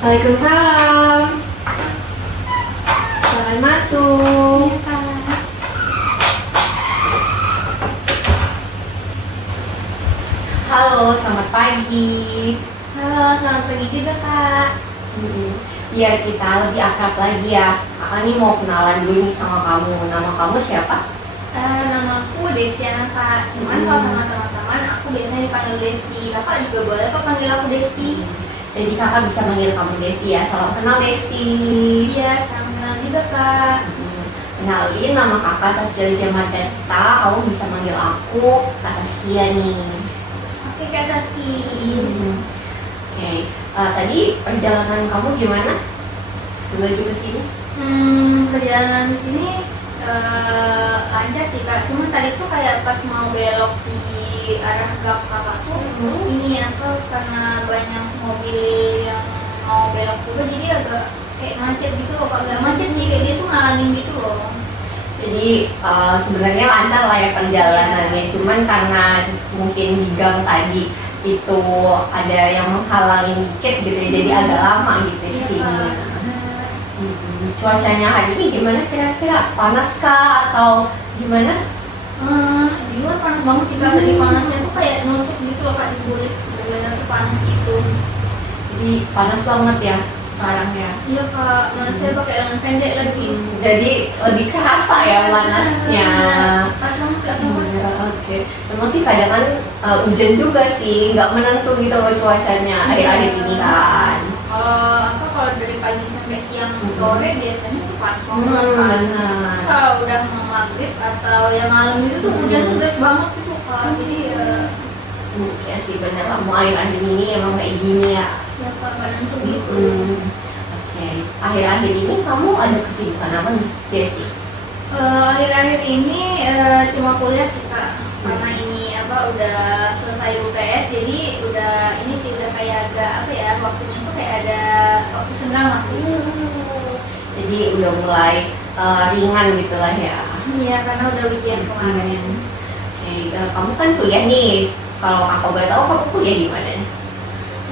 Waalaikumsalam. Silakan masuk. Iya, Kak. Halo, selamat pagi. Halo, selamat pagi juga, Kak. Biar kita lebih akrab lagi ya. Kakak nih mau kenalan dulu nih sama kamu. Nama kamu siapa? Nama aku Destiana, Kak. Cuman kalau sama teman-teman, aku biasanya dipanggil Desti. Kakak juga boleh kok panggil aku Desti. Jadi kakak bisa manggil kamu Desti ya. Salam kenal Desti. Iya, salam kenal juga, Kak. Kenalin, nama kakak Saskia Jamadeta. Kamu bisa manggil aku Kak Saskia nih. Oke, Kak Saski. Oke. Tadi perjalanan kamu gimana? Menuju ke sini? Perjalanan di sini lancar sih, Kak. Cuma tadi tuh kayak pas mau belok di arah gang kakak tuh ini karena banyak mobil yang mau belok juga, jadi agak kayak macet gitu loh, Kak. Agak macet sih, kayak dia tuh ngalangin gitu loh. Jadi sebenarnya lancar lah ya perjalanannya, cuman karena mungkin di gang tadi itu ada yang menghalangi dikit gitu ya, jadi agak lama gitu di Iya, sini. Kak. Cuacanya hari ini gimana kira-kira? Panas kah atau gimana? Di luar panas banget sih, Kak. Tadi panasnya tuh kayak nusuk gitu loh, Kak, di kulit. Bener-bener sepanas itu. Jadi panas banget ya sekarang ya. Iya, Kak. Mana saya pakai lengan pendek lagi. Jadi lebih kerasa ya panasnya. Pas banget, Kak, sama. Oke, memang sih kadang kan hujan juga sih, nggak menentu gitu loh cuacanya akhir-akhir ini kan. Kalau dari pagi sampai siang sore biasanya tuh panas banget, Kak. Benar. Kalau udah mau maghrib atau ya malam itu tuh hujan tuh deras banget gitu, Kak. Jadi Ya sih benar, kamu akhir-akhir ini emang kayak gini ya. ya Kak, nggak nentu gitu. Oke, akhir-akhir ini kamu ada kesibukan apa nih, Desti? Akhir-akhir ini cuma kuliah sih, Kak. Karena ini udah selesai UTS, jadi udah ini sih udah kayak agak waktunya tuh kayak ada waktu senggang lah. Jadi udah mulai ringan gitu lah ya. Iya, karena udah ujian kemarin. Oke, kamu kan kuliah nih. Kalau aku boleh tahu kamu kuliah di mana?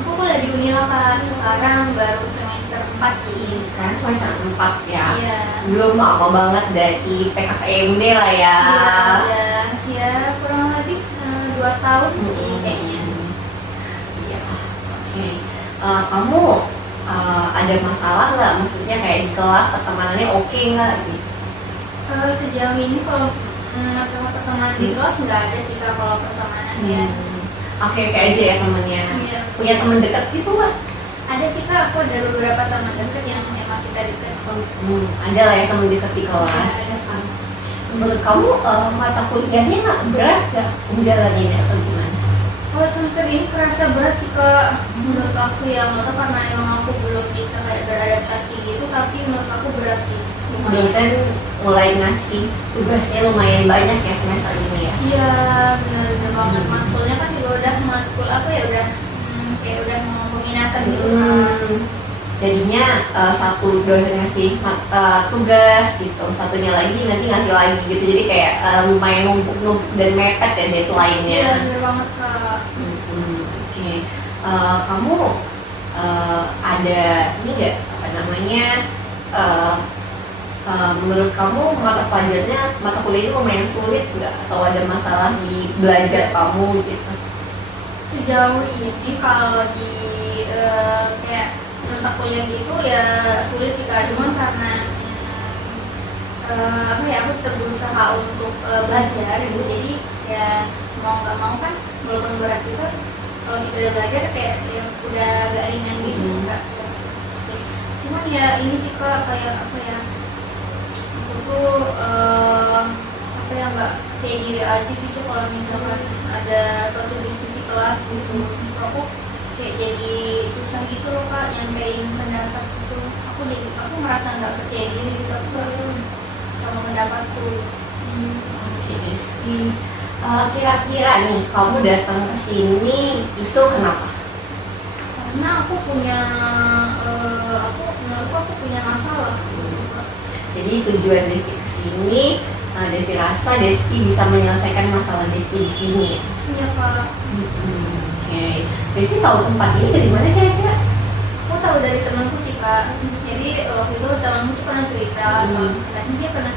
Aku kuliah di Unila, Kak. Sekarang baru semester 4 sih. Sekarang semester 4 ya. Iya. Belum lama banget dari PKKMB lah ya. Iya, ya kurang lebih 2 tahun sih kayaknya. Iya. Oke. Kamu ada masalah nggak? Maksudnya kayak di kelas pertemanannya oke nggak? Gitu? Sejauh ini kalau sama pertemanan di kelas nggak ada sih, Kak, kalau pertemanan ya. Oke aja ya temennya. Iya. Punya temen dekat gitu nggak? Ada sih, Kak, aku ada beberapa teman dekat yang emang kita dekat. Ada lah ya temen dekat di kelas. Ada, Kak. Menurut kamu mata kuliahnya nggak berat nggak menjalani atau gimana? Kalau semester ini kerasa berat sih, Kak. Menurut aku ya, maka karena emang aku belum bisa kayak beradaptasi gitu, tapi menurut aku berat sih. Dosen mulai ngasih tugasnya lumayan banyak ya semester ini ya. Iya, benar-benar banget. Matkulnya kan juga udah matkul udah kayak udah mau peminatan gitu, Kak. Jadinya satu dosen ngasih tugas gitu, satunya lagi nanti ngasih lagi gitu, jadi kayak lumayan numpuk-numpuk dan mepet ya deadline-nya. Iya, benar banget, Kak. Oke. Kamu ada ini nggak apa namanya? Menurut kamu mata kuliah itu lumayan sulit nggak, atau ada masalah di belajar kamu gitu? Sejauh ini kalau di kayak mata kuliah gitu ya sulit sih, Kak. Cuman karena aku tetap berusaha untuk belajar gitu, jadi ya mau nggak mau kan walaupun berat juga kalau kita udah belajar kayak ya udah agak ringan gitu sih, Kak. Cuman ya ini sih, Kak, kayak aku tuh nggak kayak diri aja gitu kalau misalkan ada suatu diskusi kelas gitu. Aku kayak jadi susah gitu loh, Kak, nyampein pendapat gitu. Aku merasa nggak percaya diri gitu, aku sama pendapatku. Oke, Desti. Kira-kira nih kamu datang ke sini itu kenapa? Karena aku punya menurutku aku punya masalah. Jadi tujuan Desti ke sini, Desti rasa Desti bisa menyelesaikan masalah Desti di sini. Iya, Kak. Oke. Desti tahu tempat ini dari mana kira-kira? Aku tahu dari teman Tadi dia pernah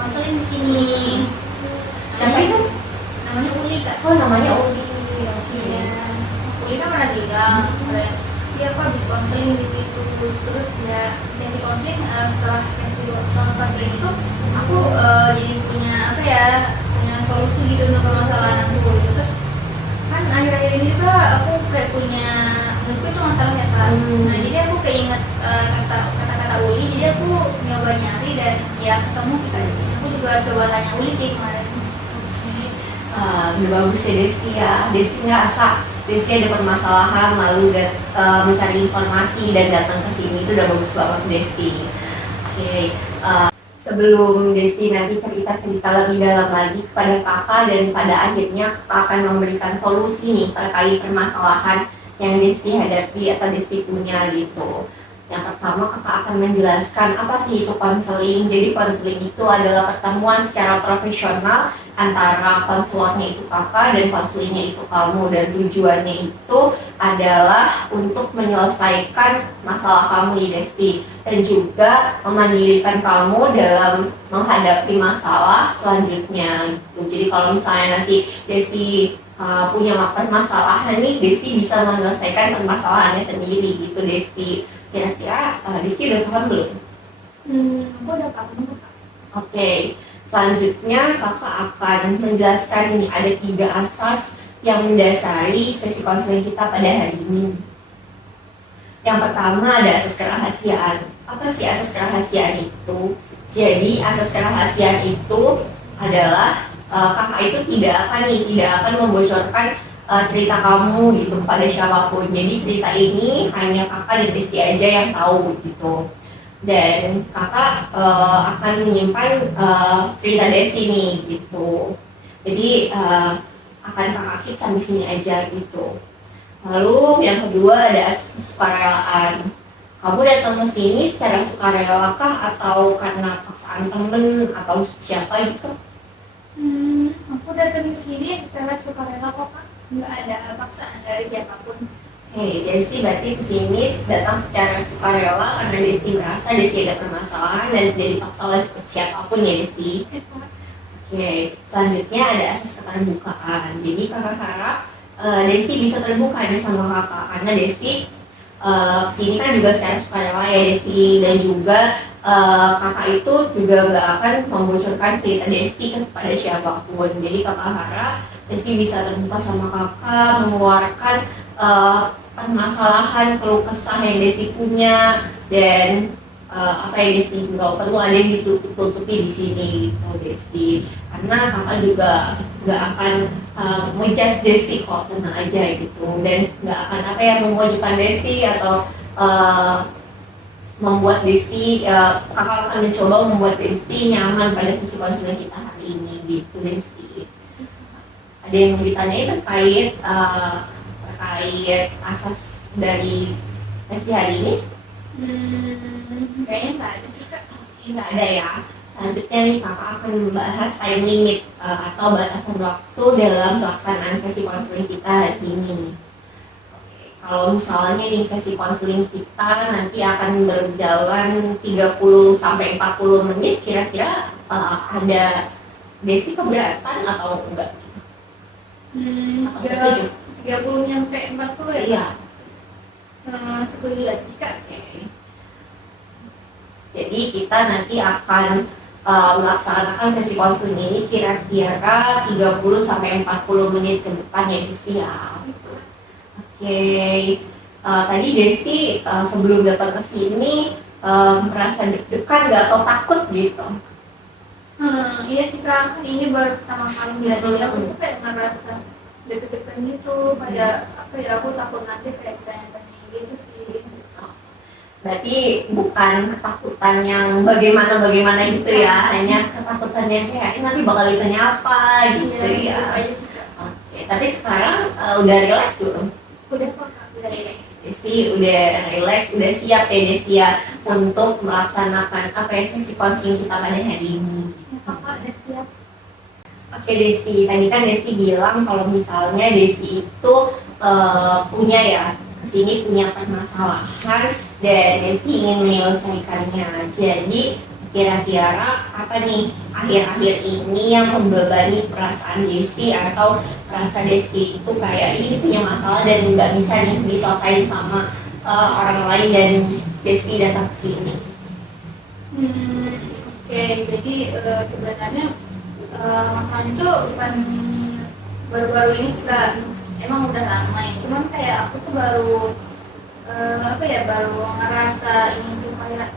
konseling di sini. Siapa itu? Namanya Uli kak. Oh, namanya Uli. Iya. Uli kan pernah bilang, dia apa habis konseling di situ. Terus ya jadi konseling setelah konseling itu aku jadi punya apa ya, punya solusi gitu untuk permasalahan aku gitu. Terus kan akhir-akhir ini juga aku kayak punya, menurutku itu masalah ya kak. Nah jadi aku keinget kata-kata Uli, jadi aku nyoba nyari dan ya ketemu kita di sini. Aku juga coba tanya Uli sih kemarin. Udah bagus ya Desti ya. Desti ngerasa Desti ada permasalahan lalu mencari informasi dan datang ke sini, itu udah bagus banget Desti. Oke, sebelum Desti nanti cerita-cerita lebih dalam lagi kepada kakak dan pada akhirnya kakak akan memberikan solusi nih terkait permasalahan yang Desti hadapi atau Desti punya gitu. Yang pertama kakak akan menjelaskan apa sih itu konseling. Jadi konseling itu adalah pertemuan secara profesional antara konselornya itu kakak dan konselingnya itu kamu, dan tujuannya itu adalah untuk menyelesaikan masalah kamu di Desti dan juga memandirikan kamu dalam menghadapi masalah selanjutnya gitu. Jadi kalau misalnya nanti Desti punya permasalahan nih, Desti bisa menyelesaikan permasalahannya sendiri gitu Desti. Kira-kira Desti udah paham belum? Aku udah paham. Oke. Selanjutnya kakak akan menjelaskan ini ada 3 asas yang mendasari sesi konseling kita pada hari ini. Yang pertama ada asas kerahasiaan. Apa sih asas kerahasiaan itu? Jadi asas kerahasiaan itu adalah kakak itu tidak akan membocorkan cerita kamu gitu pada siapapun. Jadi cerita ini hanya kakak dan Desti aja yang tahu gitu. Dan kakak akan menyimpan cerita Desti nih gitu. Jadi akan kakak keep sampai sini aja gitu. Lalu yang kedua ada sukarelaan. Kamu datang ke sini secara sukarela kah atau karena paksaan temen atau siapa gitu? Aku datang ke sini secara sukarela kok kak. Nggak ada paksaan dari siapapun. Desti berarti kesini datang secara sukarela karena Desti merasa Desti ada permasalahan dan tidak dipaksa oleh siapapun ya Desti. Selanjutnya ada asas keterbukaan. Jadi kakak harap Desti bisa terbuka nih sama kakak karena Desti kesini kan juga secara sukarela ya Desti, dan juga kakak itu juga gak akan membocorkan cerita Desti kepada siapapun. Jadi kakak harap Desti bisa terbuka sama kakak, mengeluarkan permasalahan, keluh kesah yang Desti punya, dan apa yang Desti nggak perlu ada yang ditutup-tutupi di sini gitu Desti. Karena kakak juga nggak akan ngejudge Desti kok, tenang aja gitu, dan nggak akan apa yang memojokkan Desti atau membuat Desti, kakak akan mencoba membuat Desti nyaman pada sesi konseling kita hari ini gitu Desti. Ada yang mau ditanyain terkait asas dari sesi hari ini? Kayaknya nggak ada sih kak. Nggak ada ya. Selanjutnya nih kakak akan membahas time limit atau batasan waktu dalam pelaksanaan sesi konseling kita hari ini. Kalau misalnya nih sesi konseling kita nanti akan berjalan 30 sampai 40 menit, kira-kira ada Desti keberatan atau enggak? 30 nyampe 40 ya? Iya. 10 lagi kak. Jadi kita nanti akan melaksanakan sesi konseling ini kira-kira 30 sampai 40 menit ke depan ya Desti ya. Tadi Desti sebelum datang ke sini merasa deg-degan nggak atau takut gitu? Iya sih kak, kan ini baru pertama kali ya, jadi aku tuh kayak ngerasa deg-degan gitu, kayak apa ya, aku takut nanti kayak tanya-tanya gitu sih. Berarti bukan ketakutan yang bagaimana gitu ya, hanya ketakutan yang kayak nanti bakal ditanya apa gitu ya. Aja sih kak. Tapi sekarang udah relax belum? Udah kok kak, udah relax. Desti udah relax, udah siap ya Desti ya untuk melaksanakan apa ya sesi konseling kita pada hari ini. Kakak udah siap. Oke Desti, tadi kan Desti bilang kalau misalnya Desti itu punya ya, kesini punya permasalahan dan Desti ingin menyelesaikannya. Jadi Kira-kira apa nih akhir-akhir ini yang membebani perasaan Desti, atau perasa Desti itu kayak ini punya masalah dan nggak bisa nih diselesaikan sama orang lain, dan Desti datang ke sini? Oke, jadi sebenarnya masalah itu bukan baru-baru ini juga, emang udah lama ya. Cuman kayak aku tuh baru baru ngerasa ini tuh kayak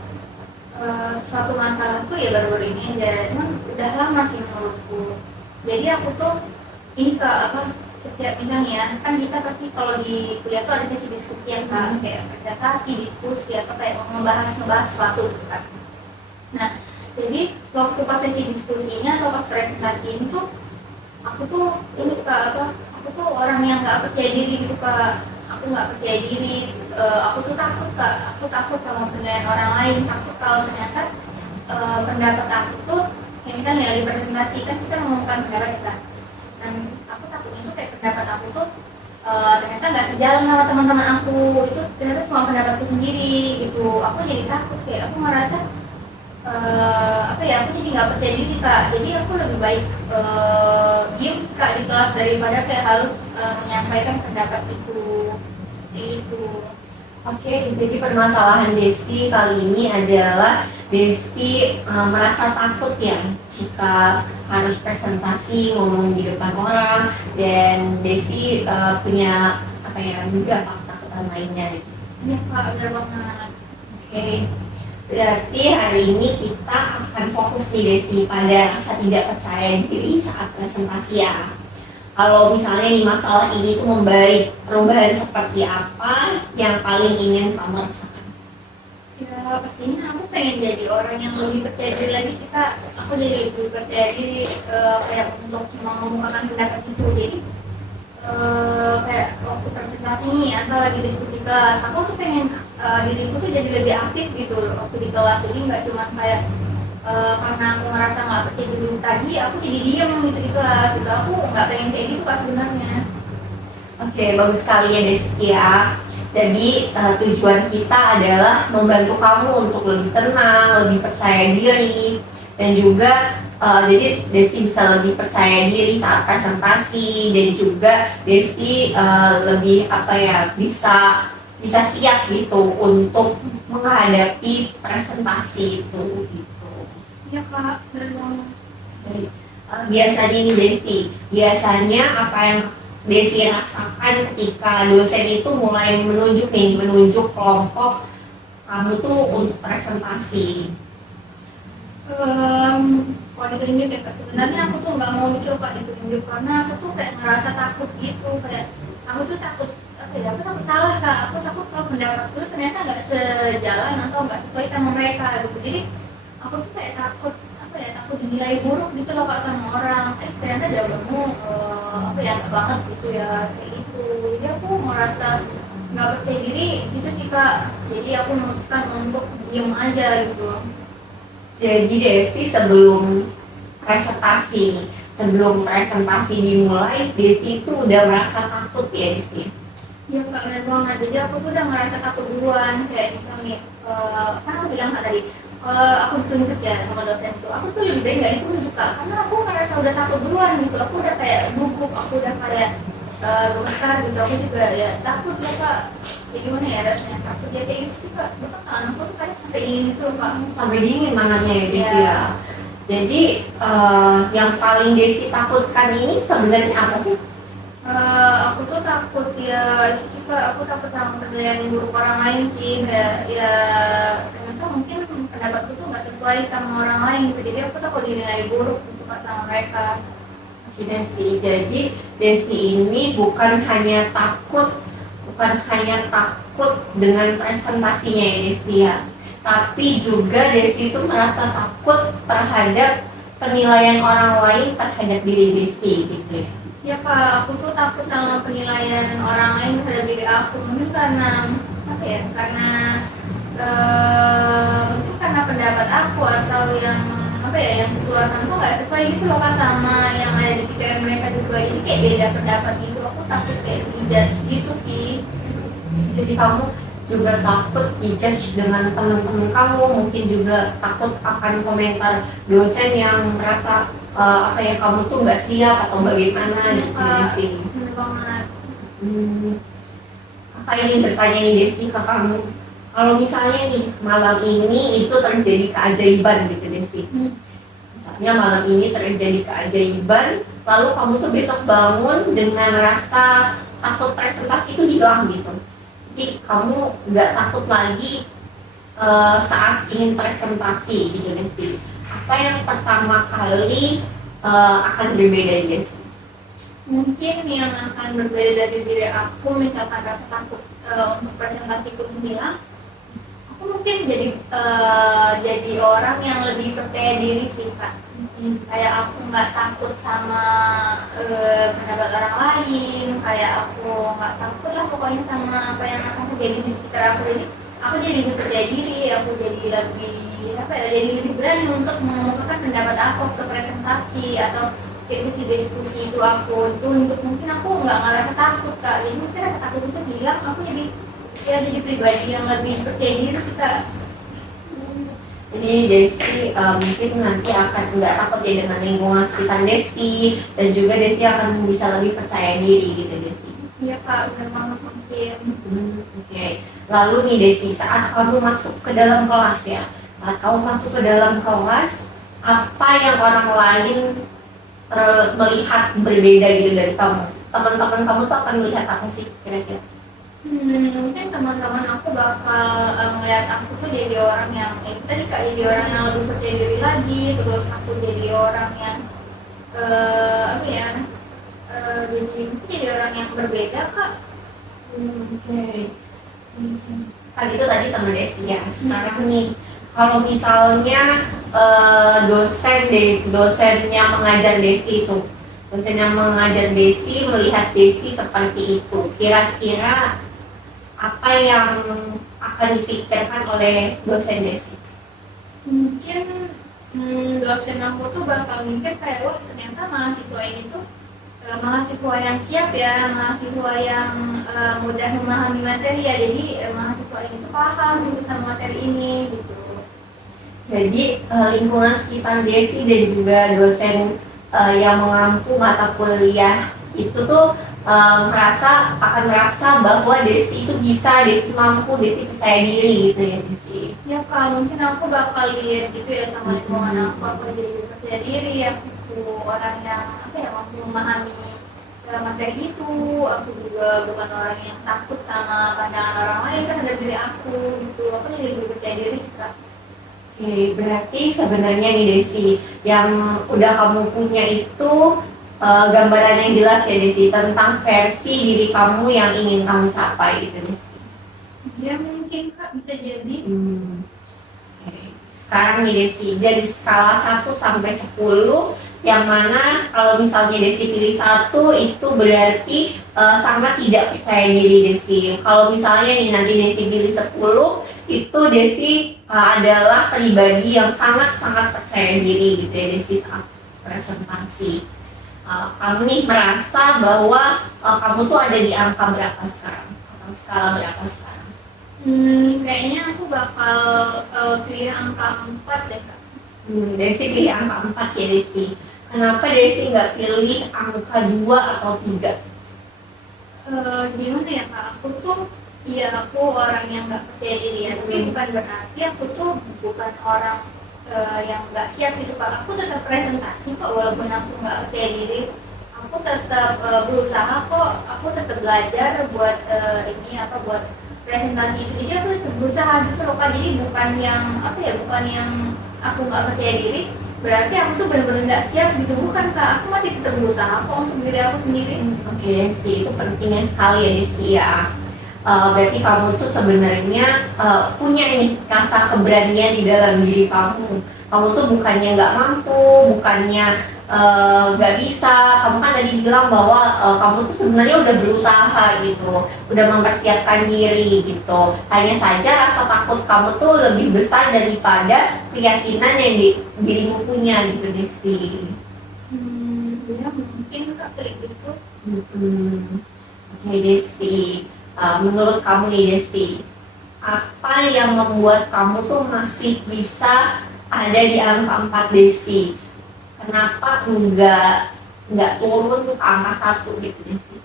suatu masalah tuh ya baru-baru ini aja. Cuman udah lama sih menurutku. Jadi aku tuh ini setiap misalnya ya, kan kita pasti kalau di kuliah tuh ada sesi diskusi ya kan, kayak presentasi, diskusi atau kayak ngebahas sesuatu gitu kan. Nah, jadi waktu pas sesi diskusinya atau pas presentasi ini tuh aku tuh ini aku tuh orang yang nggak percaya diri gitu Kak. Aku nggak percaya diri, aku tuh takut Kak, aku takut sama penilaian orang lain, takut kalau ternyata pendapat aku tuh kayak misalnya di presentasi kan kita mengumumkan pendapat kita, dan aku takutnya tuh kayak pendapat aku tuh ternyata nggak sejalan sama teman-teman aku, itu ternyata cuma pendapatku sendiri gitu. Aku jadi takut, kayak aku ngerasa aku jadi nggak percaya diri Kak. Jadi aku lebih baik diem Kak di kelas daripada kayak harus menyampaikan pendapat itu. Oke, jadi permasalahan Desti kali ini adalah Desti merasa takut ya jika harus presentasi ngomong di depan orang, dan Desti punya juga ketakutan lainnya. Iya Kak, benar banget. Oke, berarti hari ini kita akan fokus nih Desti pada rasa tidak percaya diri saat presentasi ya. Kalau misalnya nih masalah ini tuh membaik, perubahan seperti apa yang paling ingin kamu rasakan? Ya pastinya aku pengen jadi orang yang lebih percaya diri lagi sih Kak. Aku jadi lebih percaya diri kayak untuk mengemukakan pendapat itu. Jadi kayak waktu presentasi nih atau lagi diskusi kelas, aku tuh pengen diriku tuh jadi lebih aktif gitu loh waktu di kelas. Jadi nggak cuma kayak karena aku ngerasa nggak percaya diri tadi, aku jadi diem gitu di kelas. Gitu. Aku nggak pengen kayak gitu Kak sebenarnya. Oke, bagus sekali ya Desti ya. Jadi tujuan kita adalah membantu kamu untuk lebih tenang, lebih percaya diri, dan juga jadi Desti bisa lebih percaya diri saat presentasi, dan juga Desti lebih bisa siap gitu untuk menghadapi presentasi itu gitu. Iya Kak, benar banget. Biasanya ini Desti, biasanya apa yang Desi rasakan ketika dosen itu mulai menunjuk kelompok kamu tuh untuk presentasi? Kalau ditunjuk ya Kak, sebenarnya aku tuh nggak mau dicoba ditunjuk karena aku tuh kayak ngerasa takut gitu, kayak aku tuh takut aku takut salah Kak, aku takut kalau pendapatku ternyata nggak sejalan atau nggak sesuai sama mereka gitu. Jadi aku tuh kayak takut takut dinilai buruk gitu loh Kak sama orang, ternyata jawabanmu nggak banget gitu ya, kayak gitu. Jadi aku merasa nggak percaya diri situ sih Kak, jadi aku memutuskan untuk diem aja gitu. Jadi Desti sebelum presentasi dimulai, Desti itu udah merasa takut ya Desti? Iya Kak, benar banget. Jadi aku tuh udah ngerasa takut duluan, kayak misalnya kan aku bilang Kak tadi, aku ditunjuk ya sama dosen itu, aku tuh lebih baik nggak ditunjuk Kak, karena aku ngerasa udah takut duluan gitu. Aku udah kayak gugup, aku udah kayak gemetar gitu. Aku juga ya takut ya Kak, ya gimana ya rasanya takut ya kayak gitu sih Kak. Bahkan anakku tuh kayak sampai dingin gitu Kak, sampai dingin mangannya ya Desi ya. Jadi yang paling Desi takutkan ini sebenarnya apa sih? Aku tuh takut ya itu sih Kak, aku takut sama penilaian buruk orang lain sih, ya ternyata mungkin pendapatku tuh nggak sesuai sama orang lain, jadi aku takut dinilai buruk untuk sama mereka. Oke Desi, jadi Desi ini bukan hanya takut dengan presentasinya ya Desi ya, tapi juga Desi itu merasa takut terhadap penilaian orang lain terhadap diri Desi gitu ya. Ya Kak, aku tuh takut sama penilaian orang lain terhadap diri aku, mungkin karena mungkin karena pendapat aku atau yang yang dikeluarkan tuh nggak sesuai gitu loh Kak sama yang ada di pikiran mereka juga, jadi kayak beda pendapat gitu. Aku takut kayak dijudge gitu sih. Jadi kamu juga takut dijudge dengan teman-teman kamu, mungkin juga takut akan komentar dosen yang merasa apa ya, kamu tuh nggak siap atau bagaimana gitu Desi. Bener banget. Kakak ingin bertanya nih Desi ke kamu, kalau misalnya nih malam ini itu terjadi keajaiban gitu Desi, misalnya malam ini terjadi keajaiban, lalu kamu tuh besok bangun dengan rasa takut presentasi itu hilang gitu. Jadi kamu nggak takut lagi saat ingin presentasi gitu Desi. Apa yang pertama kali akan berbeda Desi? Mungkin yang akan berbeda dari diri aku, misalkan rasa takut untuk presentasi pun hilang, aku mungkin jadi orang yang lebih percaya diri sih Kak. Kayak aku nggak takut sama pendapat orang lain, kayak aku nggak takut lah pokoknya sama apa yang akan terjadi di sekitar aku. Jadi aku jadi lebih percaya diri, aku jadi lebih jadi lebih berani untuk mengemukakan pendapat aku ke presentasi atau diskusi itu aku tunjuk. Mungkin aku nggak ngerasa takut Kak, jadi mungkin rasa takut itu hilang, aku jadi pribadi yang lebih percaya diri sih Kak. Jadi Desti mungkin nanti akan nggak takut ya dengan lingkungan sekitar Desti, dan juga Desti akan bisa lebih percaya diri gitu Desti. Iya Kak, benar banget mungkin. Oke. Lalu nih Desti, saat kamu masuk ke dalam kelas ya, saat kamu masuk ke dalam kelas, apa yang orang lain melihat berbeda gitu dari kamu? Teman-teman kamu tuh akan melihat apa sih kira-kira? Mungkin teman-teman aku bakal ngeliat aku tuh jadi orang yang tadi Kak, jadi orang yang lebih percaya diri lagi, terus aku jadi orang yang jadi orang yang berbeda Kak. Oke. Kan itu tadi teman Desti ya. Sekarang nih, kalau misalnya dosennya mengajar Desti itu, dosen yang mengajar Desti melihat Desti seperti itu, kira-kira apa yang akan dipikirkan oleh dosen Desti? Mungkin dosen aku tuh bakal mikir kayak, wah ternyata mahasiswa ini tuh mahasiswa yang siap ya, mahasiswa yang mudah memahami materi ya, jadi mahasiswa ini tuh paham gitu sama materi ini gitu. Jadi lingkungan sekitar Desti dan juga dosen yang mengampu mata kuliah itu tuh akan merasa bahwa Desti itu bisa, Desti mampu, Desti percaya diri gitu ya Desti. Ya Kak, mungkin aku bakal lihat gitu ya sama lingkungan aku jadi percaya diri, aku orang yang mampu memahami materi itu, aku juga bukan orang yang takut sama pandangan orang lain terhadap diri aku gitu, aku jadi lebih percaya diri sih Kak. Oke, berarti sebenarnya nih Desi, yang udah kamu punya itu gambaran yang jelas ya Desi tentang versi diri kamu yang ingin kamu capai gitu Desi. Ya mungkin Kak, bisa jadi. Oke. Sekarang nih Desi, dari skala 1 sampai 10, yang mana kalau misalnya Desi pilih 1 itu berarti sangat tidak percaya diri Desi. Kalau misalnya nih nanti Desi pilih 10, itu Desi adalah pribadi yang sangat-sangat percaya diri gitu ya Desi saat presentasi. Kamu nih merasa bahwa kamu tuh ada di angka berapa sekarang? Atau skala berapa sekarang? Kayaknya aku bakal pilih angka 4 deh Kak. Desi pilih angka 4 ya Desi. Kenapa Desi nggak pilih angka 2 atau 3? Gimana ya Kak, aku orang yang nggak percaya diri ya, tapi bukan berarti aku tuh bukan orang yang nggak siap gitu Kak. Aku tetap presentasi kok, walaupun aku nggak percaya diri, aku tetap berusaha kok, aku tetap belajar buat buat presentasi itu. Jadi aku tetap berusaha gitu loh Kak. Jadi bukan yang aku nggak percaya diri berarti aku tuh benar-benar nggak siap gitu, bukan Kak. Aku masih tetap berusaha kok untuk diri aku sendiri. Oke Desi, itu pentingnya sekali ya Desi ya. Berarti kamu tuh sebenarnya punya nih rasa keberanian di dalam diri kamu. Kamu tuh bukannya nggak mampu, bukannya nggak bisa. Kamu kan tadi bilang bahwa kamu tuh sebenarnya udah berusaha gitu, udah mempersiapkan diri gitu. Hanya saja rasa takut kamu tuh lebih besar daripada keyakinan yang dirimu punya gitu Desti. Ya mungkin Kak kayak gitu. Oke Desti. Menurut kamu nih Desti, apa yang membuat kamu tuh masih bisa ada di angka 4 Desti? Kenapa nggak turun ke angka 1 gitu Desti?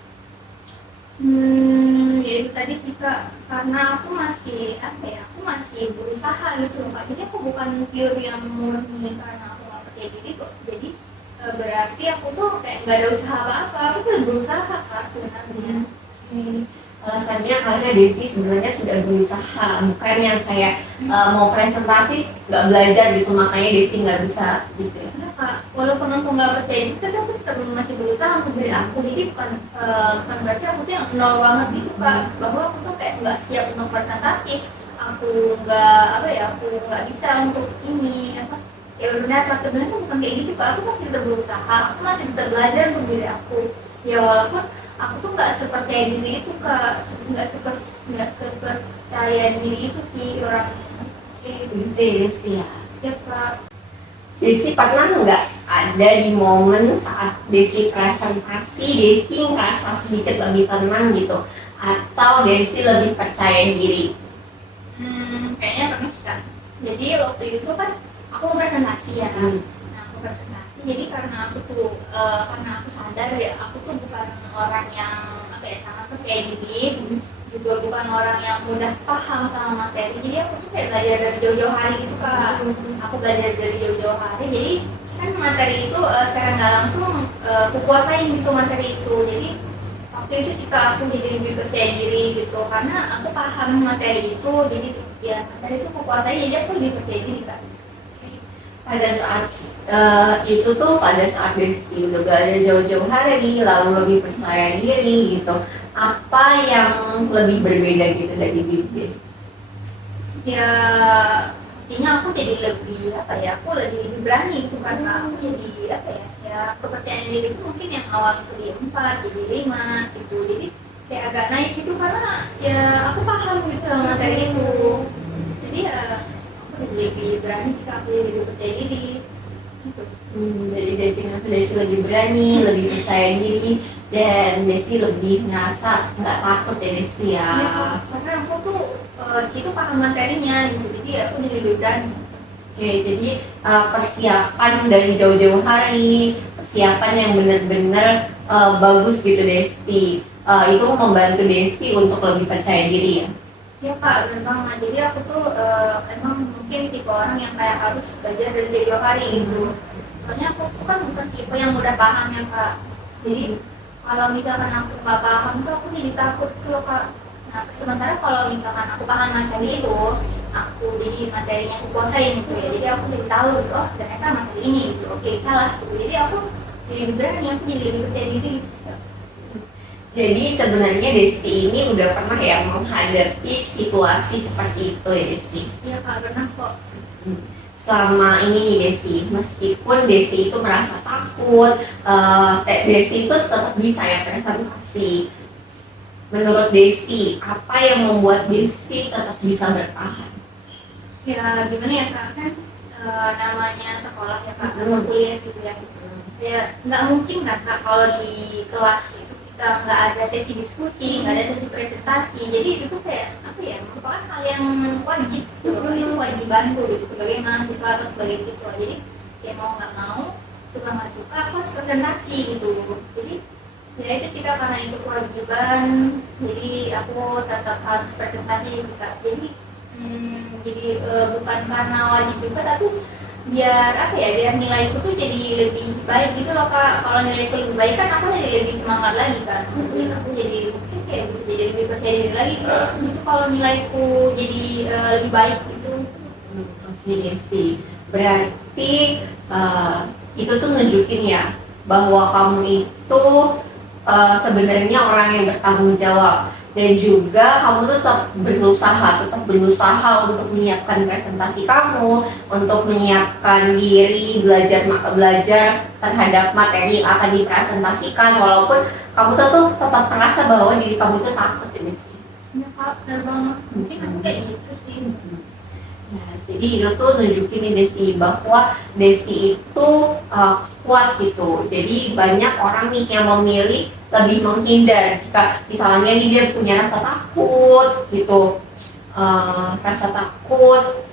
Ya itu tadi sih Kak, karena aku masih aku masih berusaha gitu loh Kak. Jadi aku bukan pure yang murni karena aku nggak percaya diri kok. Jadi berarti aku tuh kayak nggak ada usaha apa-apa, aku tuh berusaha Kak sebenarnya. Alasannya karena Desi sebenarnya sudah berusaha, bukan yang kayak mau presentasi nggak belajar gitu, makanya Desi nggak bisa gitu ya. Nah, Kak, walaupun aku nggak percaya diri, tapi aku tetap masih berusaha untuk diri aku. Jadi bukan berarti aku tuh yang nol banget gitu Kak, bahwa aku tuh kayak nggak siap untuk presentasi, aku aku nggak bisa untuk ini ya benar Kak, sebenarnya bukan kayak gitu Kak, aku masih tetap berusaha, aku masih tetap belajar untuk diri aku. Ya walaupun aku tuh nggak sepercaya diri itu Kak, nggak sepercaya diri itu sih orang. Gitu Desi ya. Ya Kak. Desi pernah nggak ada di momen saat Desi presentasi, Desi ngerasa sedikit lebih tenang gitu, atau Desi lebih percaya diri? Kayaknya pernah sih Kak. Jadi waktu itu kan aku mau presentasi ya. Nah aku presentasi, jadi karena aku sadar ya aku tuh bukan orang yang sangat percaya diri, juga bukan orang yang mudah paham sama materi. Jadi aku tuh kayak belajar dari jauh-jauh hari gitu Kak. Aku belajar dari jauh-jauh hari. Jadi kan materi itu secara nggak langsung aku kuasain gitu materi itu. Jadi waktu itu sih Kak aku jadi lebih percaya diri gitu karena aku paham materi itu. Jadi ya materi itu aku kuasai, jadi aku lebih percaya diri Kak. Pada saat itu tuh pada saat Desi udah belajar jauh-jauh hari lalu lebih percaya diri gitu, apa yang lebih berbeda gitu dari diri Desi? Ya pastinya aku jadi lebih aku lebih berani itu karena aku jadi kepercayaan diri itu mungkin yang awal itu di 4 jadi 5 gitu, jadi kayak agak naik gitu karena ya aku paham gitu sama materi itu. Jadi ya aku jadi lebih berani sih, aku jadi lebih percaya diri gitu. Jadi Desi lebih berani, lebih percaya diri, dan Desi lebih ngerasa nggak takut ya Desi ya. Karena aku tuh itu paham materinya gitu, jadi aku jadi lebih berani. Oke, jadi persiapan dari jauh-jauh hari, persiapan yang benar-benar bagus gitu Desi, itu membantu Desi untuk lebih percaya diri ya. Ya Kak, benar banget. Jadi aku tuh emang mungkin tipe orang yang kayak harus belajar dari jauh-jauh hari gitu. Soalnya aku kan bukan tipe yang mudah paham ya Kak. Jadi kalau misalkan aku nggak paham tuh aku jadi takut tuh Kak. Nah sementara kalau misalkan aku paham materi itu, aku jadi materinya aku kuasain gitu ya. Jadi aku jadi tahu gitu, oh ternyata materi ini gitu. Oke salah gitu. Jadi aku jadi lebih berani, aku jadi lebih percaya diri gitu. Jadi sebenarnya Desti ini udah pernah ya menghadapi situasi seperti itu ya Desti? Iya Kak, pernah kok. Selama ini nih Desti, meskipun Desti itu merasa takut, Desti itu tetap bisa ya presentasi. Menurut Desti, apa yang membuat Desti tetap bisa bertahan? Ya gimana ya Kak, kan namanya sekolah ya Kak, atau kuliah gitu ya. Ya nggak mungkin kan Kak kalau di kelas itu kita nggak ada sesi diskusi, nggak ada sesi presentasi. Jadi itu kayak merupakan hal yang wajib gitu, itu kewajiban tuh gitu, sebagai mahasiswa atau sebagai siswa. Jadi ya mau nggak mau, suka nggak suka aku harus presentasi gitu. Jadi ya itu kita karena itu kewajiban, jadi aku tetap harus presentasi gitu Kak. Jadi bukan karena wajib juga, tapi biar biar nilaiku tuh jadi lebih baik gitu loh Kak. Kalau nilaiku lebih baik kan aku jadi lebih semangat lagi kan, mungkin aku jadi mungkin kayak bisa jadi lebih percaya diri lagi gitu kalau nilaiku jadi lebih baik gitu. Oke Desti, berarti itu tuh nunjukin ya bahwa kamu itu sebenarnya orang yang bertanggung jawab, dan juga kamu tetap berusaha untuk menyiapkan presentasi kamu, untuk menyiapkan diri belajar terhadap materi yang akan dipresentasikan, walaupun kamu tuh tetap merasa bahwa diri kamu itu takut ini sih. Ya Kak, benar banget. Mungkin aku kayak gitu sih. Nah, jadi itu tuh nunjukin nih Desti bahwa Desti itu kuat gitu. Jadi banyak orang nih yang memilih lebih menghindar jika misalnya dia punya rasa takut gitu. rasa takut,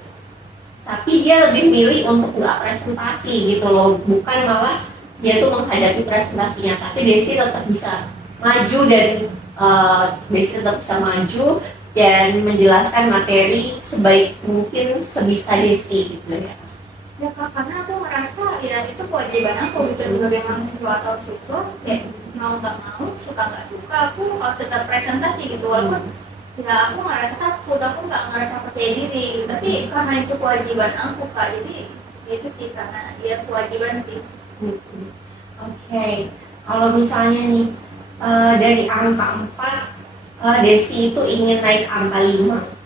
tapi dia lebih milih untuk nggak presentasi gitu loh, bukan malah dia tuh menghadapi presentasinya, tapi Desi tetap bisa maju dan Desi tetap bisa maju dan menjelaskan materi sebaik mungkin sebisa Desi gitu ya. Ya Kak, karena aku merasa ya itu kewajiban aku gitu sebagai mahasiswa atau siswa, kayak mau nggak mau, suka nggak suka, aku harus tetap presentasi gitu, walaupun ya aku ngerasa takut, aku nggak ngerasa percaya diri, tapi karena itu kewajiban aku Kak, jadi itu sih karena dia kewajiban sih. Oke, kalau misalnya nih dari angka 4, Desi itu ingin naik angka 5.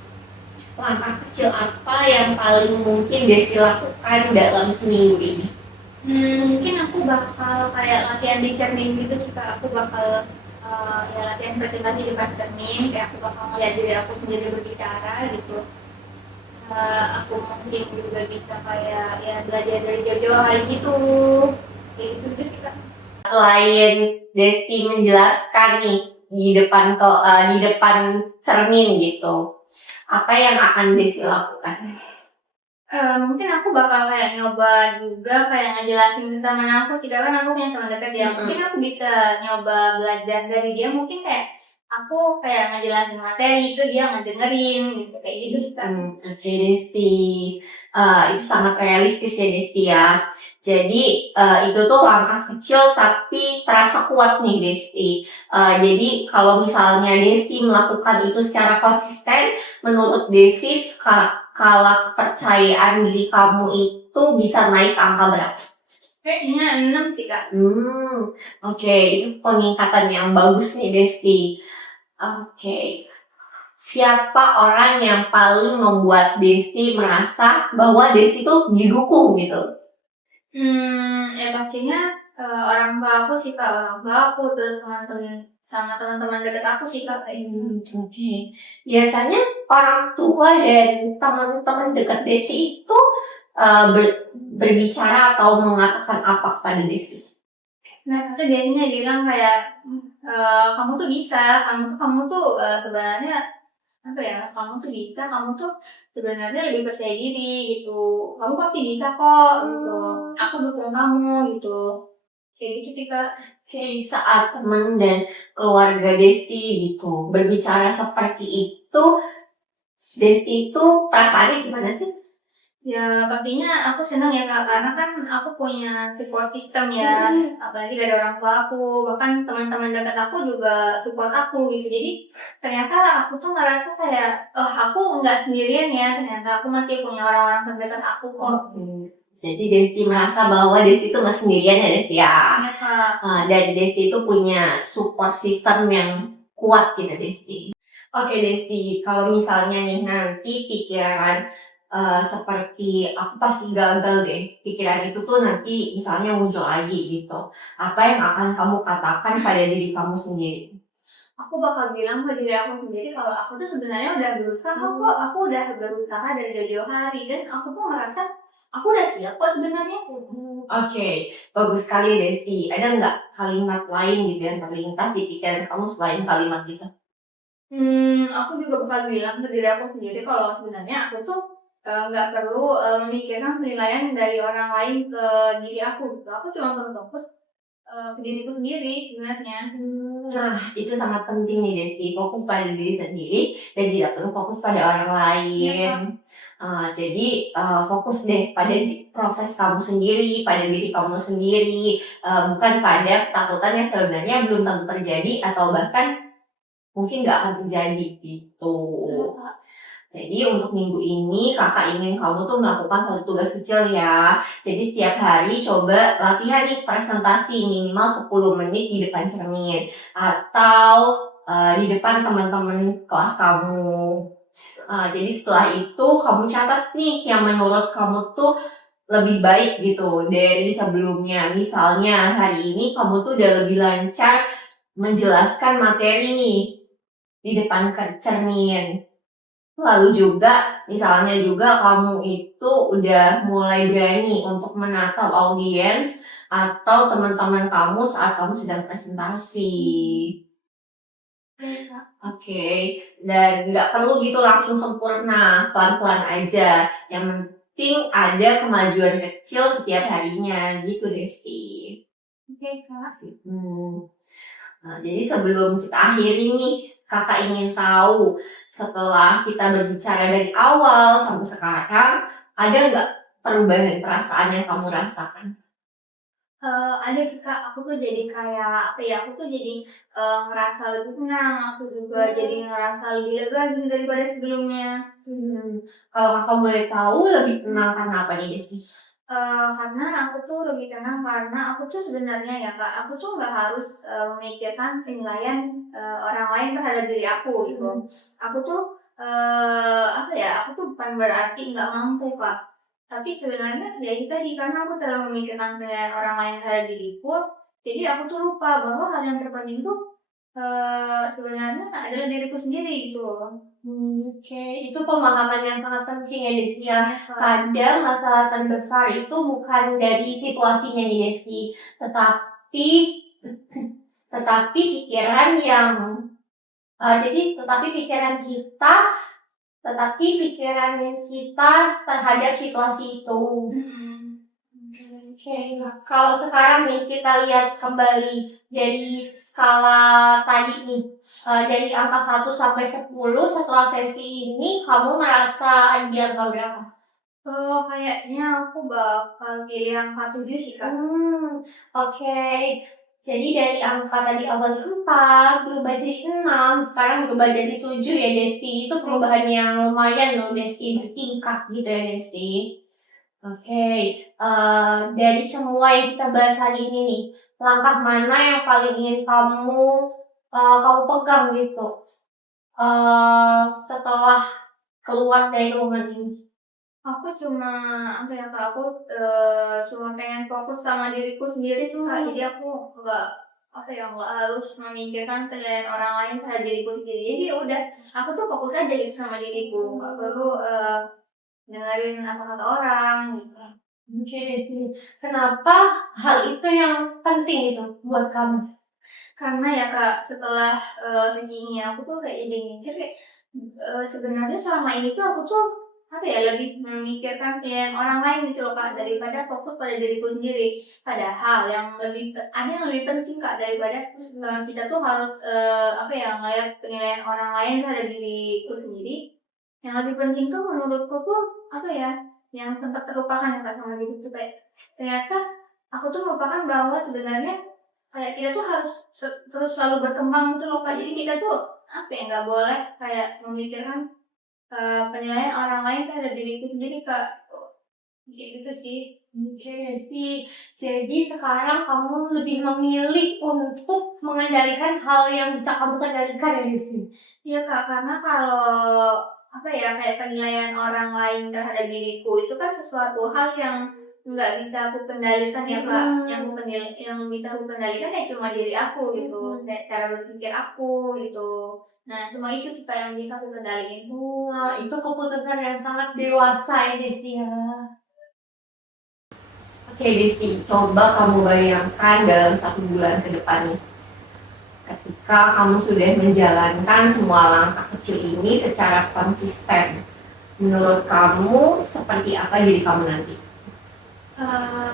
Langkah kecil apa yang paling mungkin Desi lakukan dalam seminggu ini? Mungkin aku bakal kayak latihan di cermin gitu sih Kak, aku bakal ya latihan presentasi di depan cermin, kayak aku bakal ngeliat diri aku sendiri berbicara gitu. Aku mungkin juga bisa kayak ya belajar dari jauh-jauh hari gitu, kayak gitu sih Kak. Selain Desti menjelaskan nih di depan cermin gitu, apa yang akan Desti lakukan? Mungkin aku bakal kayak nyoba juga kayak ngejelasin teman aku sih, karena aku punya teman dekat ya. Mungkin aku bisa nyoba belajar dari dia, mungkin kayak aku kayak ngejelasin materi itu dia ngedengerin gitu, kayak gitu sih Kak. Oke Desti, itu sangat realistis ya Desti ya. Jadi itu tuh langkah kecil tapi terasa kuat nih Desti. Jadi kalau misalnya Desti melakukan itu secara konsisten, menurut Desti skala kepercayaan diri kamu itu bisa naik ke angka berapa? Kayaknya 6 sih Kak. Oke, itu peningkatan yang bagus nih Desti. Oke. Siapa orang yang paling membuat Desti merasa bahwa Desti tuh didukung gitu? Ya pastinya orang tua aku sih Kak, orang tua aku, terus teman-teman sama teman-teman dekat aku sih Kak, kayak gitu. Oke. Biasanya orang tua dan teman-teman dekat Desti itu berbicara atau mengatakan apa kepada Desti? Nah, itu jadinya bilang kayak kamu tuh bisa, kamu tuh sebenarnya apa ya, kamu tuh bisa, kamu tuh sebenarnya lebih percaya diri gitu, kamu pasti bisa kok gitu, aku dukung kamu gitu, kayak gitu sih Kak. Oke, saat teman dan keluarga Desti gitu berbicara seperti itu, Desti itu perasaannya gimana sih? Ya pastinya aku senang ya Kak, karena kan aku punya support system ya, apalagi dari orang tua aku, bahkan teman-teman dekat aku juga support aku gitu. Jadi ternyata aku tuh ngerasa kayak, oh aku nggak sendirian ya, ternyata aku masih punya orang-orang terdekat aku kok. Jadi Desti merasa bahwa Desti itu nggak sendirian ya Desti ya. Iya Kak. Dan Desti itu punya support system yang kuat gitu Desti. Oke Desti, kalau misalnya nih nanti pikiran seperti aku pasti gagal deh, pikiran itu tuh nanti misalnya muncul lagi gitu. Apa yang akan kamu katakan pada diri kamu sendiri? Aku bakal bilang ke diri aku sendiri kalau aku tuh sebenarnya udah berusaha kok, aku udah berusaha dari jauh-jauh hari, dan aku tuh ngerasa aku udah siap kok sebenarnya. Oke, bagus sekali Desti. Ada nggak kalimat lain gitu yang terlintas di pikiran kamu selain kalimat itu? Aku juga bakal bilang ke diri aku sendiri kalau sebenarnya aku tuh nggak perlu memikirkan penilaian dari orang lain ke diri aku gitu. Aku cuma perlu fokus ke diriku sendiri sebenarnya. Nah, itu sangat penting nih Desti, fokus pada diri sendiri dan tidak perlu fokus pada orang lain. Jadi fokus deh pada proses kamu sendiri, pada diri kamu sendiri, bukan pada ketakutan yang sebenarnya belum tentu terjadi atau bahkan mungkin nggak akan terjadi gitu. Jadi untuk minggu ini kakak ingin kamu tuh melakukan satu tugas kecil ya. Jadi setiap hari coba latihan nih presentasi minimal 10 menit di depan cermin. Atau di depan teman-teman kelas kamu. Jadi setelah itu kamu catat nih yang menurut kamu tuh lebih baik gitu dari sebelumnya. Misalnya hari ini kamu tuh udah lebih lancar menjelaskan materi nih di depan cermin. Lalu juga, misalnya juga kamu itu udah mulai berani untuk menatap audiens atau teman-teman kamu saat kamu sedang presentasi. Oke, dan nggak perlu gitu langsung sempurna, pelan-pelan aja. Yang penting ada kemajuan kecil setiap harinya, gitu Desti. Oke Kak. Nah, jadi sebelum kita akhiri nih, Kakak ingin tahu setelah kita berbicara dari awal sampai sekarang, ada nggak perubahan perasaan yang kamu rasakan? Ada sih Kak, aku tuh jadi kayak apa ya, aku tuh jadi, ngerasa lebih tenang, aku juga jadi ngerasa lebih lega gitu daripada sebelumnya. Kalau Kakak boleh tahu lebih tenang karena apa nih Desti? Karena aku tuh lebih tenang karena aku tuh sebenarnya ya Kak, aku tuh nggak harus, memikirkan penilaian, orang lain terhadap diri aku gitu. Aku tuh, apa ya, aku tuh bukan berarti nggak mampu Kak, tapi sebenarnya ya itu tadi, karena aku terlalu memikirkan penilaian orang lain terhadap diriku, jadi aku tuh lupa bahwa hal yang terpenting tuh, sebenarnya adalah diriku sendiri gitu loh. Oke, itu pemahaman yang sangat penting ya Desti ya. Iya, Kak. Kadang masalah terbesar itu bukan dari situasinya nih Desti, tetapi tetapi pikiran yang tetapi pikiran kita terhadap situasi itu. Oke, nah, kalau sekarang nih kita lihat kembali dari skala tadi nih, dari angka 1 sampai 10 setelah sesi ini kamu merasa di angka berapa? Kayaknya aku bakal pilih angka 7 sih Kak. Oke. Jadi dari angka tadi awal 4 berubah jadi 6, sekarang berubah jadi 7 ya Desti. Itu perubahan yang lumayan loh Desti, bertingkat gitu ya Desti. Oke, dari semua yang kita bahas hari ini nih, langkah mana yang paling ingin kamu pegang gitu setelah keluar dari ruangan ini? Aku cuma apa ya Kak, aku, cuma pengen fokus sama diriku sendiri sih Kak, jadi aku nggak apa ya, nggak harus memikirkan penilaian orang lain terhadap diriku sendiri. Jadi ya udah, aku tuh fokus aja gitu sama diriku, nggak perlu, dengerin apa kata orang gitu. Oke Desti, kenapa hal itu yang penting itu buat kamu? Karena ya Kak, setelah, sesi ini aku tuh kayak jadi mikir kayak, sebenarnya selama ini tuh aku tuh, apa ya, lebih memikirkan penilaian orang lain gitu loh Kak, daripada fokus pada diriku sendiri. Padahal ada yang lebih penting Kak, daripada, kita tuh harus, apa ya, ngelihat penilaian orang lain terhadap diriku sendiri. Yang lebih penting tuh menurutku tuh, apa ya, yang sempat terlupakan ya Kak sama diriku, kayak ternyata aku tuh melupakan bahwa sebenarnya kayak kita tuh harus terus selalu berkembang gitu loh Kak. Jadi kita tuh, apa ya, nggak boleh kayak memikirkan, penilaian orang lain terhadap diriku sendiri Kak, kayak gitu sih. Oke Desti, jadi sekarang kamu lebih memilih untuk mengendalikan hal yang bisa kamu kendalikan ya Desti? Iya Kak, karena kalau, apa ya, kayak penilaian orang lain terhadap diriku itu kan sesuatu hal yang nggak bisa aku kendalikan ya Kak, yang bisa aku kendalikan ya cuma diri aku gitu, kayak cara berpikir aku gitu. Nah, cuma itu sih Kak yang bisa aku kendaliin. Wah, itu keputusan yang sangat dewasa ya Desti ya. Oke Desti, coba kamu bayangkan dalam 1 bulan ke depan nih. Ketika kamu sudah menjalankan semua langkah kecil ini secara konsisten, menurut kamu seperti apa diri kamu nanti?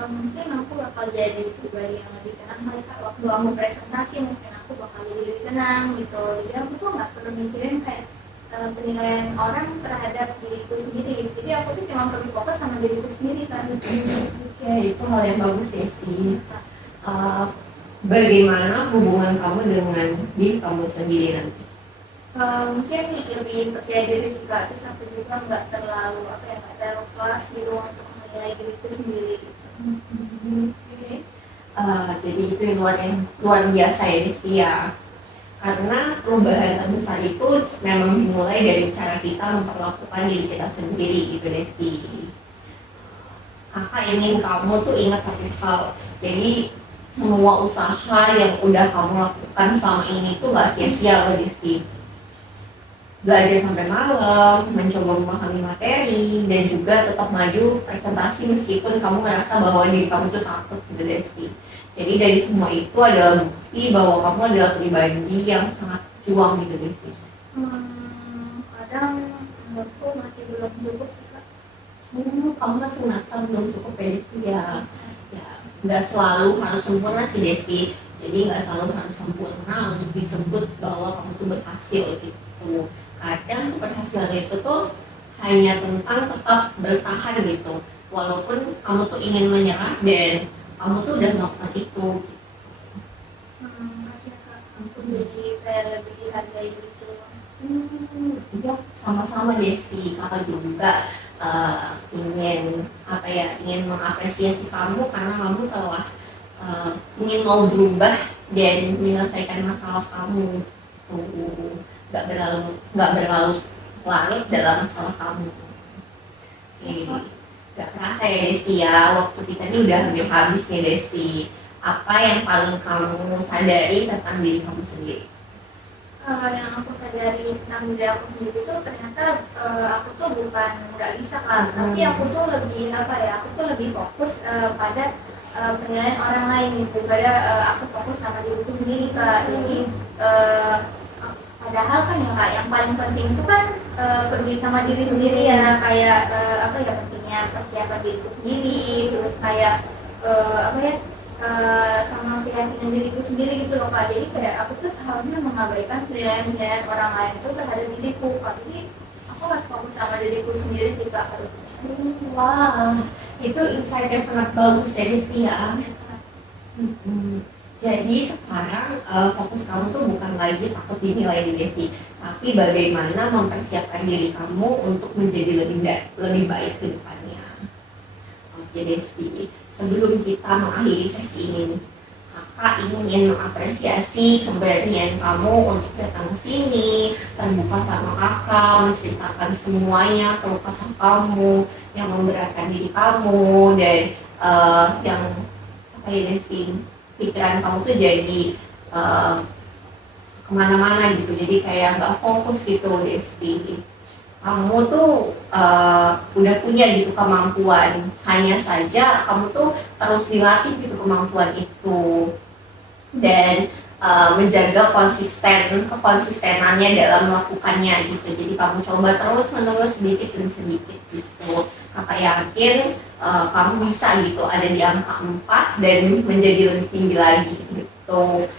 Mungkin aku bakal jadi pribadi yang lebih tenang kali Kak, waktu aku presentasi mungkin aku bakal jadi lebih tenang gitu. Jadi aku tuh nggak perlu mikirin kayak, penilaian orang terhadap diriku sendiri gitu. Jadi aku tuh cuma perlu fokus sama diriku sendiri kan. Oke, itu hal yang bagus ya sih. Bagaimana hubungan kamu dengan diri kamu sendiri nanti? Mungkin lebih percaya diri sih Kak, terus aku juga nggak terlalu apa ya, nggak terlalu keras gitu untuk menilai diriku sendiri gitu. Oke. Jadi itu yang luar biasa ya Desti ya. Karena perubahan terbesar itu memang dimulai dari cara kita memperlakukan diri kita sendiri gitu Desti. Kakak ingin kamu tuh ingat satu hal. Jadi semua usaha yang udah kamu lakukan selama ini tuh gak sia-sia loh Desti. Belajar sampai malam, mencoba memahami materi, dan juga tetap maju presentasi meskipun kamu ngerasa bahwa diri kamu tuh takut gitu Desti. Jadi dari semua itu adalah bukti bahwa kamu adalah pribadi yang sangat berjuang gitu Desti? Kadang menurutku masih belum cukup sih Kak. Kamu masih merasa belum cukup ya Desti ya? Ya, nggak selalu harus sempurna sih Desti. Jadi nggak selalu harus sempurna untuk disebut bahwa kamu tuh berhasil gitu. Kadang keberhasilan itu tuh hanya tentang tetap bertahan gitu. Walaupun kamu tuh ingin menyerah dan kamu tuh udah melakukan itu. Kasih Kak, aku jadi kayak lebih dihargai gitu. Ya, sama-sama Desti. Kakak juga ingin apa ya, ingin mengapresiasi kamu karena kamu telah ingin mau berubah dan menyelesaikan masalah kamu. Tuh, nggak berlalu larut dalam masalah kamu. Oke, nggak kerasa ya Desti ya, waktu kita ini udah hampir habis nih Desti. Apa yang paling kamu sadari tentang diri kamu sendiri? Yang aku sadari tentang diri aku sendiri tuh ternyata aku tuh bukan nggak bisa Kak, tapi aku tuh lebih apa ya, aku tuh lebih fokus pada penilaian orang lain daripada aku fokus sama diriku sendiri Kak. Jadi padahal kan ya Kak, yang paling penting itu kan peduli sama diri sendiri ya, kayak apa ya, pentingnya persiapan diriku sendiri, terus kayak apa ya, sama keyakinan diriku sendiri gitu loh Kak. Jadi kayak aku tuh seharusnya mengabaikan penilaian orang lain itu terhadap diriku Kak. Jadi aku harus fokus sama diriku sendiri sih Kak harusnya. Wah, itu insight yang sangat bagus ya Desti ya. Jadi sekarang fokus kamu tuh bukan lagi takut dinilai di Desti, tapi bagaimana mempersiapkan diri kamu untuk menjadi lebih baik ke depannya. Oke Desti, sebelum kita mengakhiri sesi ini, kakak ingin mengapresiasi keberanian kamu untuk datang ke sini, terbuka sama kakak, menceritakan semuanya keluh kesah kamu yang memberatkan diri kamu dan yang apa ya Desti, pikiran kamu tuh jadi kemana-mana gitu, jadi kayak nggak fokus gitu Desti. Kamu tuh udah punya gitu kemampuan, hanya saja kamu tuh terus dilatih gitu kemampuan itu dan menjaga konsistenannya dalam melakukannya gitu. Jadi kamu coba terus menerus sedikit demi sedikit gitu. Kakak yakin kamu bisa gitu ada di angka 4 dan menjadi lebih tinggi lagi gitu.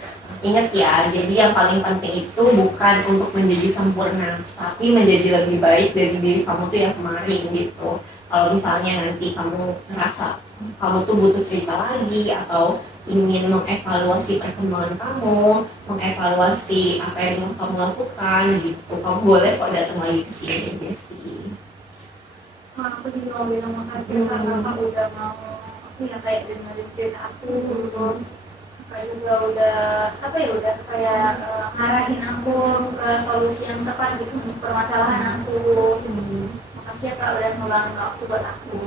Ingat ya, jadi yang paling penting itu bukan untuk menjadi sempurna, tapi menjadi lebih baik dari diri kamu tuh yang kemarin gitu. Kalau misalnya nanti kamu merasa kamu tuh butuh cerita lagi atau ingin mengevaluasi perkembangan kamu, mengevaluasi apa yang kamu lakukan gitu, kamu boleh kok datang lagi ke sini Desti. Aku juga mau bilang makasih Kakak udah mau aku ya kayak dengerin cerita aku gitu. Kakak juga udah apa ya, udah kayak ngarahin aku ke solusi yang tepat gitu untuk permasalahan aku. Makasih ya Kak udah ngeluangin waktu buat aku.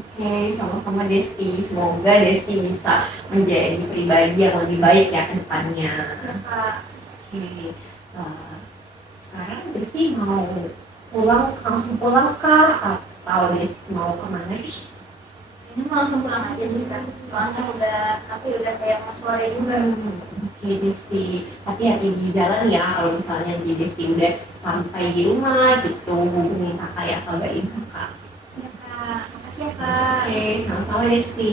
Oke, sama-sama Desti. Semoga Desti bisa menjadi pribadi yang lebih baik ya ke depannya. Ya Kak. Oke, sekarang Desti mau langsung pulang kah atau Desti mau kemana nih? Ini mau langsung pulang aja sih Kak. Soalnya udah kayak mau sore juga. Oke Desti, hati-hati di jalan ya. Kalau misalnya di Desti udah sampai di rumah gitu, hubungin kakak ya, kabarin kakak. Ya Kak, makasih ya Kak. Oke, sama-sama Desti.